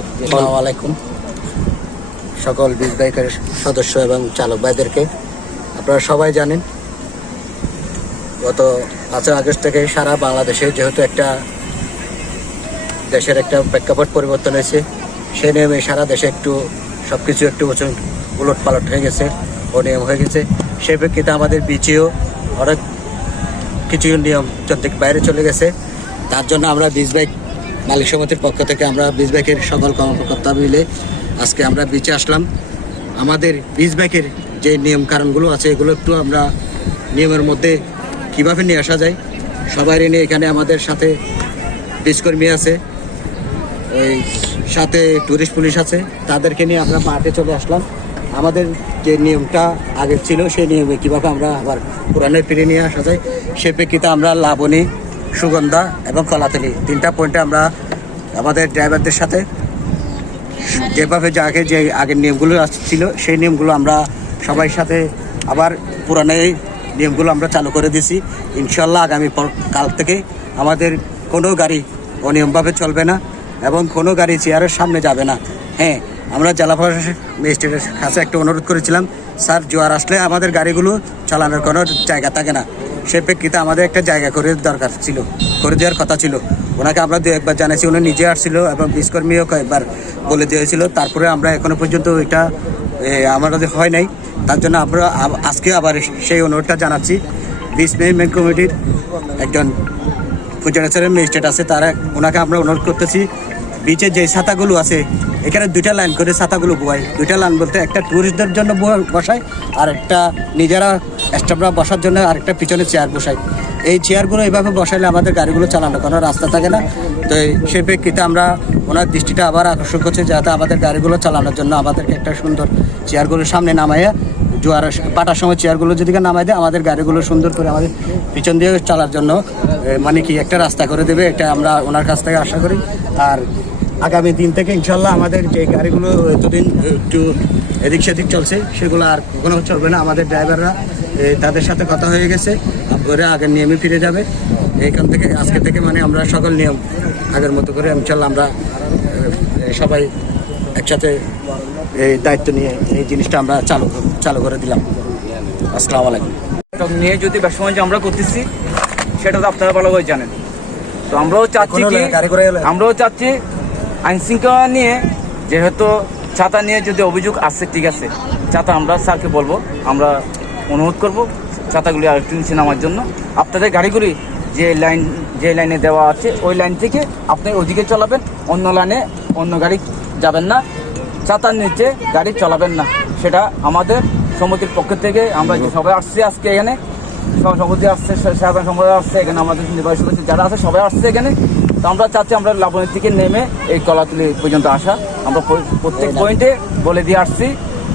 আসসালামু আলাইকুম সকল বিজ বাইকের সদস্য এবং চালক ভাইদেরকে। আপনারা সবাই জানেন গত 5 আগস্ট থেকে সারা বাংলাদেশে যেহেতু একটা দেশের একটা প্রেক্ষাপট পরিবর্তন হয়েছে, সেই নিয়মে সারা দেশে একটু সব কিছু একটু উলট পালট হয়ে গেছে, অনিয়ম হয়ে গেছে। সেই প্রেক্ষিতে আমাদের বিচিও অনেক কিছু নিয়ম থেকে বাইরে চলে গেছে। তার জন্য আমরা বিজ বাইক মালিক সমিতির পক্ষ থেকে আমরা বিজ বাইকের সকল কর্মকর্তা মিলে আজকে আমরা বিচে আসলাম। আমাদের বিজ বাইকের যে নিয়ম কারণগুলো আছে এগুলো একটু আমরা নিয়মের মধ্যে কীভাবে নিয়ে আসা যায় সবাই নিয়ে এখানে আমাদের সাথে বীজকর্মী আছে, এই সাথে টুরিস্ট পুলিশ আছে, তাদেরকে নিয়ে আমরা মাঠে চলে আসলাম। আমাদের যে নিয়মটা আগে ছিল সেই নিয়মে কীভাবে আমরা আবার পুরানো ফিরে নিয়ে আসা যায় সে প্রেক্ষিতে আমরা লাবণী, সুগন্ধা এবং কলাতলি 3টা পয়েন্টে আমরা আমাদের ড্রাইভারদের সাথে যেভাবে যে আগের নিয়মগুলো ছিল সেই নিয়মগুলো আমরা সবাই সাথে আবার পুরানো নিয়মগুলো আমরা চালু করে দিয়েছি। ইনশাল্লাহ আগামী কাল থেকে আমাদের কোনো গাড়ি অনিয়মভাবে চলবে না এবং কোনো গাড়ি চেয়ারের সামনে যাবে না। হ্যাঁ, আমরা জেলা প্রশাসক ম্যাজিস্ট্রেটের কাছে একটা অনুরোধ করেছিলাম, স্যার জোয়ার আসলে আমাদের গাড়িগুলো চালানোর কোনো জায়গা থাকে না, সে প্রেক্ষিতে আমাদের একটা জায়গা করে দরকার ছিল, করে দেওয়ার কথা ছিল। ওনাকে আমরা 2-1বার জানাইছি, উনি নিজে আসছিল এবং বীজকর্মীও কয়েকবার বলে দিয়েছিল। তারপরে আমরা এখনও পর্যন্ত এটা আমাদের হয় নাই। তার জন্য আমরা আজকে আবার সেই অনুরোধটা জানাচ্ছি। বীজ ম্যানেজমেন্ট কমিটির একজন পর্যালোচকের ম্যাজিস্ট্রেট আছে, তারা ওনাকে আমরা অনুরোধ করতেছি, বিচের যে ছাতাগুলো আছে এখানে 2টা লাইন করে ছাতাগুলো বয়। 2টা লাইন বলতে একটা ট্যুরিস্টদের জন্য বসায় আর একটা নিজেরা স্টাফরা বসার জন্য আরেকটা পিছনে চেয়ার বসায়। এই চেয়ারগুলো এইভাবে বসাইলে আমাদের গাড়িগুলো চালানোর কোনো রাস্তা থাকে না। তো সেই প্রেক্ষিতে আমরা ওনার দৃষ্টিটা আবার আকর্ষণ করছি যাতে আমাদের গাড়িগুলো চালানোর জন্য আমাদেরকে একটা সুন্দর চেয়ারগুলো সামনে নামাইয়া জোয়ার পাটার সময় চেয়ারগুলো যদি নামাই দেয় আমাদের গাড়িগুলো সুন্দর করে আমাদের পিছন দিয়ে চালার জন্য মানে কি একটা রাস্তা করে দেবে, এটা আমরা ওনার কাছ থেকে আশা করি। আর আগামী দিন থেকে ইনশাল্লাহ আমাদের যে গাড়িগুলো এতদিন একটু এদিক সেদিক চলছে সেগুলো আর কখনো চলবে না। আমাদের ড্রাইভাররা তাদের সাথে কথা হয়ে গেছে, করে আগের নিয়মে ফিরে যাবে। এইখান থেকে আজকে থেকে মানে আমরা সকল নিয়ম আগের মতো করে ইনশাল্লাহ আমরা সবাই একসাথে এই দায়িত্ব নিয়ে এই জিনিসটা আমরা চালু করে দিলাম। আসসালামু আলাইকুম। নিয়ে যদি ব্যবসা বাণিজ্য আমরা করতেছি সেটা তো আপনারা ভালোভাবে জানেন। তো আমরাও চাচ্ছি আইন শৃঙ্খলা নিয়ে, যেহেতু ছাতা নিয়ে যদি অভিযোগ আসছে, ঠিক আছে, ছাতা আমরা স্যারকে বলবো, আমরা অনুরোধ করবো ছাতাগুলি আরেকটু নিচে নামার জন্য। আপনাদের গাড়িগুলি যে লাইনে দেওয়া আছে ওই লাইন থেকে আপনি ওদিকে চলাবেন, অন্য লাইনে অন্য গাড়ি যাবেন না, ছাতার নিচে গাড়ি চলাবেন না। সেটা আমাদের সমিতির পক্ষ থেকে আমরা সবাই আসছি আজকে এখানে, সভাপতি আসছে, সাধারণ সম্পাদক আসছে, এখানে আমাদের নির্বাহী সদস্য যারা আছে সবাই আসছে এখানে। তো আমরা চাচ্ছি আমরা লাবণী থেকে নেমে এই কলাতলি পর্যন্ত আসা। আমরা প্রত্যেক পয়েন্টে বলে দিয়ে আসছি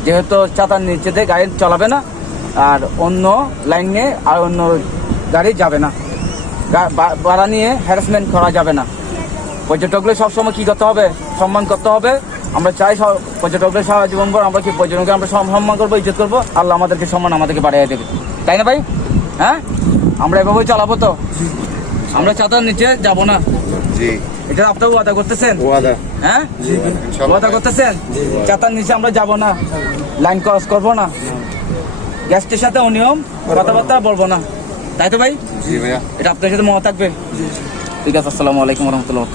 যেহেতু ছাতার নিচে দিয়ে গাড়ি চলাবে না আর অন্য লাইন নিয়ে আর অন্য গাড়ি যাবে না, ভাড়া নিয়ে হ্যারাসমেন্ট করা যাবে না। পর্যটকগুলো সবসময় কী করতে হবে, সম্মান করতে হবে। আমরা চাই পর্যটকদের সারা জীবন পর আমরা কি পর্যটককে আমরা সম্মান করবো, ইজ্জত করবো, আল্লাহ আমাদেরকে সম্মান আমাদেরকে বাড়িয়ে দেবে, তাই না ভাই? হ্যাঁ, আমরা এভাবেই চালাবো। তো আমরা ছাতার নিচে যাব না, এটা আপনারা ওয়াদা করতেছেন? হ্যাঁ, ওয়াদা করতেছেন ছাতার নিচে আমরা যাব না, লাইন ক্রস করবো না, গ্যাসটির সাথে অনিয়ম কথাবার্তা বলবো না, তাই তো ভাই? এটা আপনার সাথে মত থাকবে। ঠিক আছে, আসসালামু আলাইকুম রহমতুল্লাহ।